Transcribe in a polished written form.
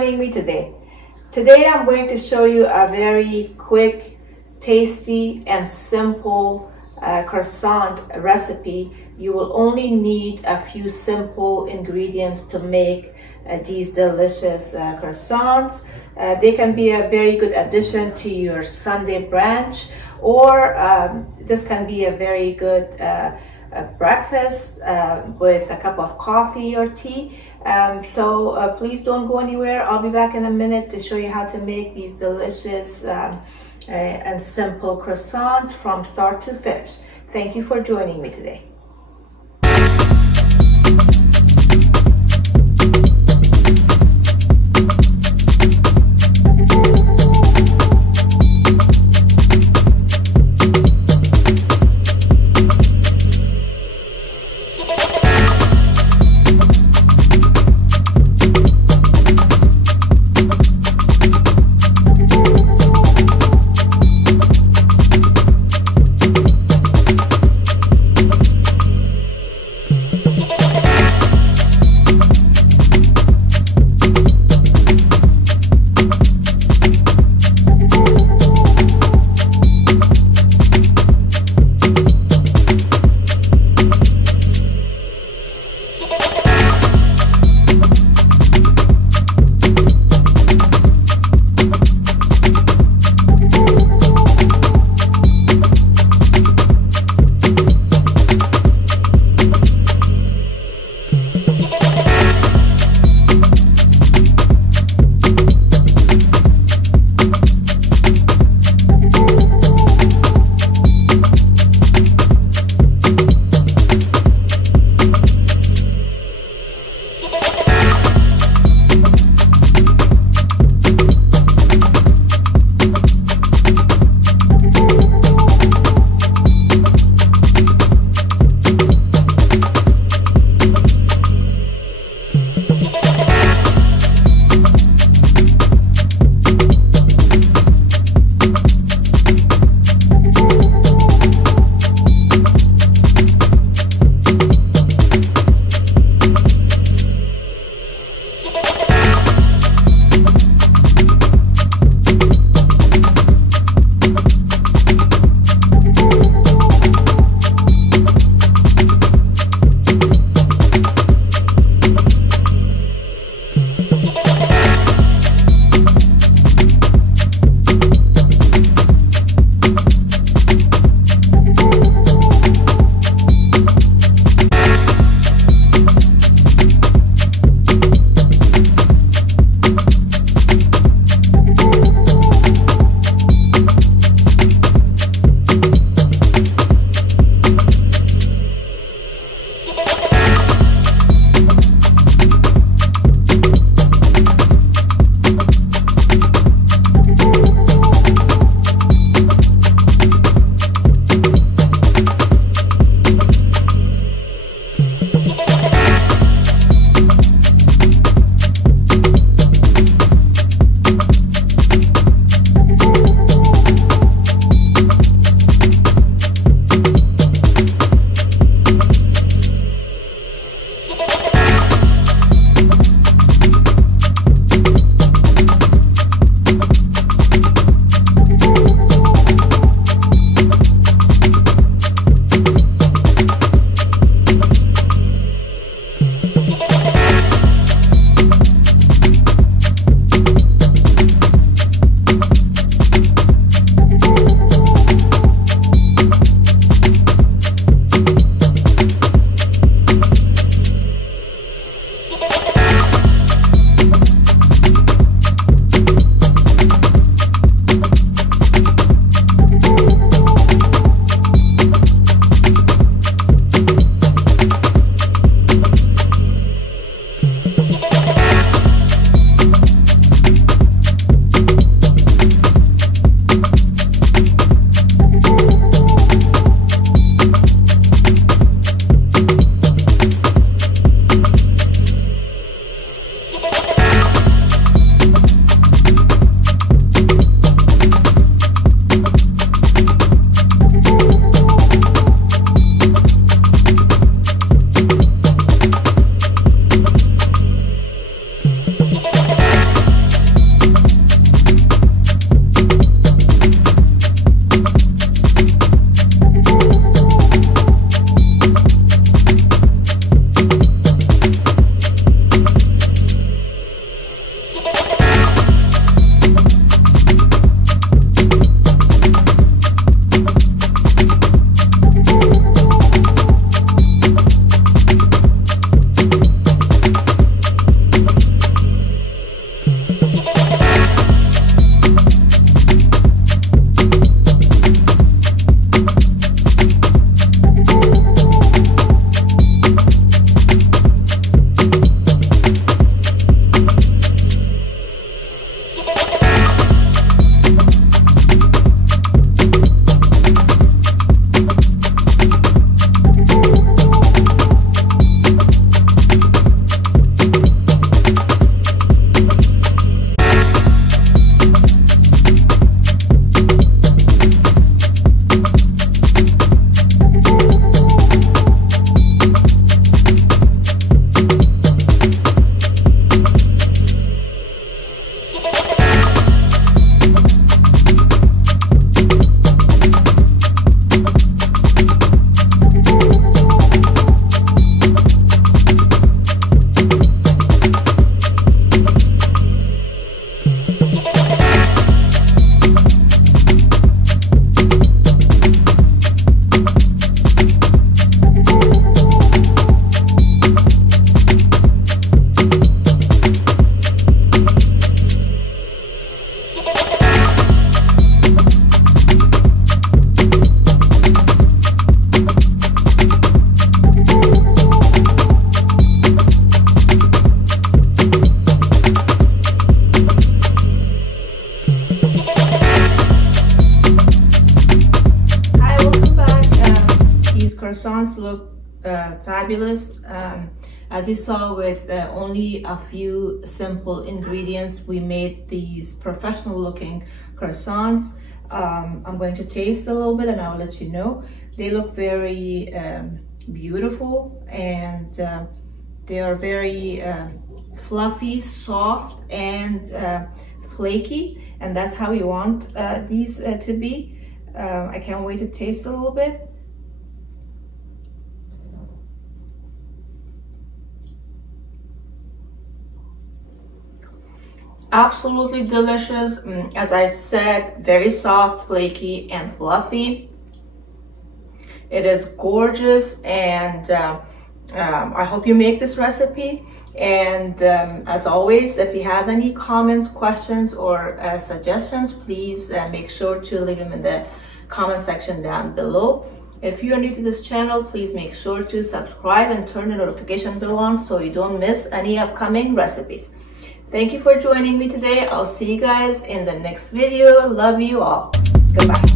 joining me today. Today I'm going to show you a very quick, tasty, and simple croissant recipe. You will only need a few simple ingredients to make these delicious croissants. They can be a very good addition to your Sunday brunch, or this can be a very good breakfast with a cup of coffee or tea. So please don't go anywhere. I'll be back in a minute to show you how to make these delicious and simple croissants from start to finish. Thank you for joining me today. croissants look fabulous. As you saw, with only a few simple ingredients, we made these professional looking croissants. I'm going to taste a little bit and I'll let you know. They look very beautiful, and they are very fluffy, soft, and flaky, and that's how you want these to be. I can't wait to taste a little bit. Absolutely delicious. As I said, very soft, flaky, and fluffy. It is gorgeous, and I hope you make this recipe. And as always, if you have any comments, questions, or suggestions, please make sure to leave them in the comment section down below. If you are new to this channel, please make sure to subscribe and turn the notification bell on so you don't miss any upcoming recipes. Thank you for joining me today. I'll see you guys in the next video. Love you all. Goodbye.